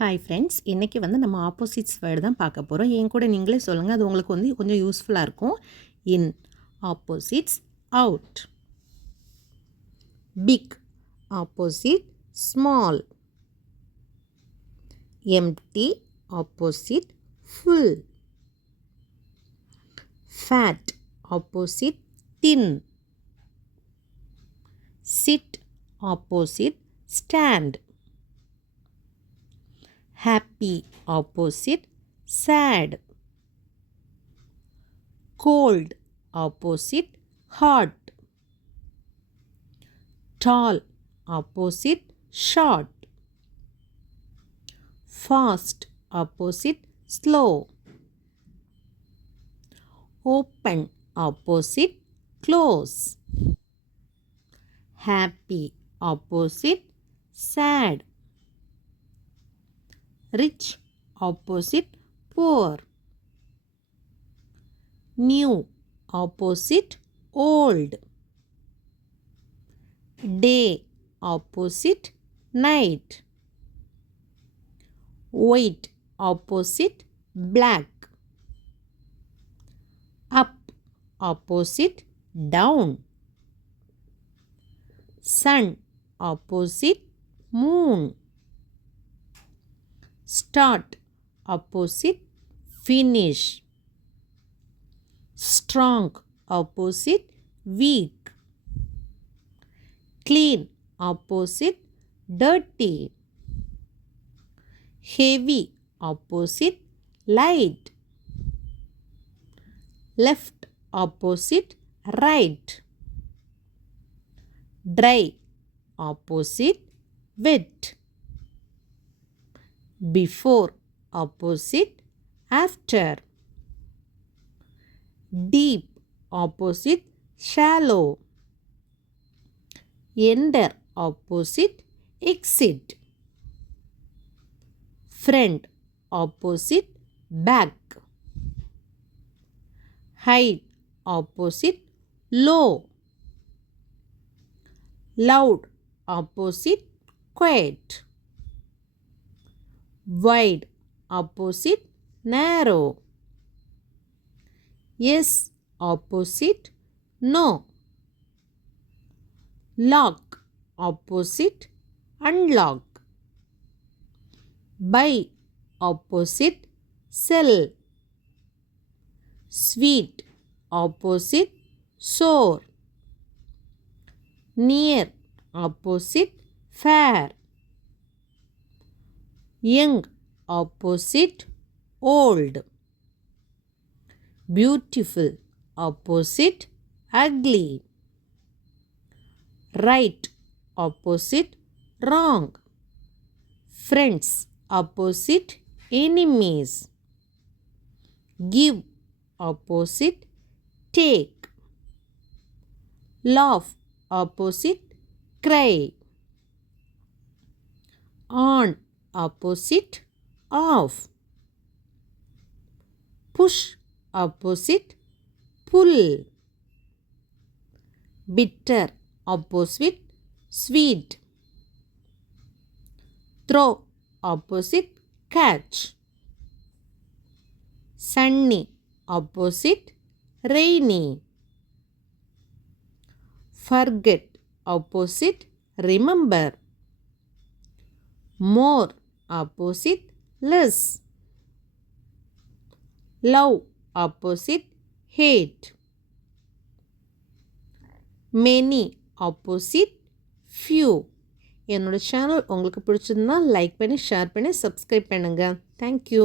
Hi friends, இன்றைக்கி நம்ம opposites word தான் பார்க்க போகிறோம். என் கூட நீங்களே சொல்லுங்கள், அது உங்களுக்கு கொஞ்சம் யூஸ்ஃபுல்லாக இருக்கும். In opposites out. Big opposite small. Empty opposite full. Fat opposite thin. Sit opposite stand. Happy opposite sad. Cold opposite hot. Tall opposite short. Fast opposite slow. Open opposite close. Happy opposite sad. Rich opposite poor. New opposite old. Day opposite night. White opposite black. Up opposite down. Sun opposite moon. Start opposite finish. Strong opposite weak. Clean opposite dirty. Heavy opposite light. Left opposite right. Dry opposite wet. Before opposite after. Deep opposite shallow. Enter opposite exit. Front opposite back. Hide opposite low. Loud opposite quiet. Wide opposite narrow. Yes opposite no. Lock opposite unlock. Buy opposite sell. Sweet opposite sour. Near opposite fair. Young opposite old. Beautiful opposite ugly. Right opposite wrong. Friends opposite enemies. Give opposite take. Laugh opposite cry. On opposite off. Push opposite pull. Bitter opposite sweet. Throw opposite catch. Sunny opposite rainy. Forget opposite remember. More opposite less. Love opposite hate. Many opposite few. என்னோட channel உங்களுக்கு பிடிச்சிருந்தா like பண்ணி share பண்ணி subscribe பண்ணுங்க. Thank you.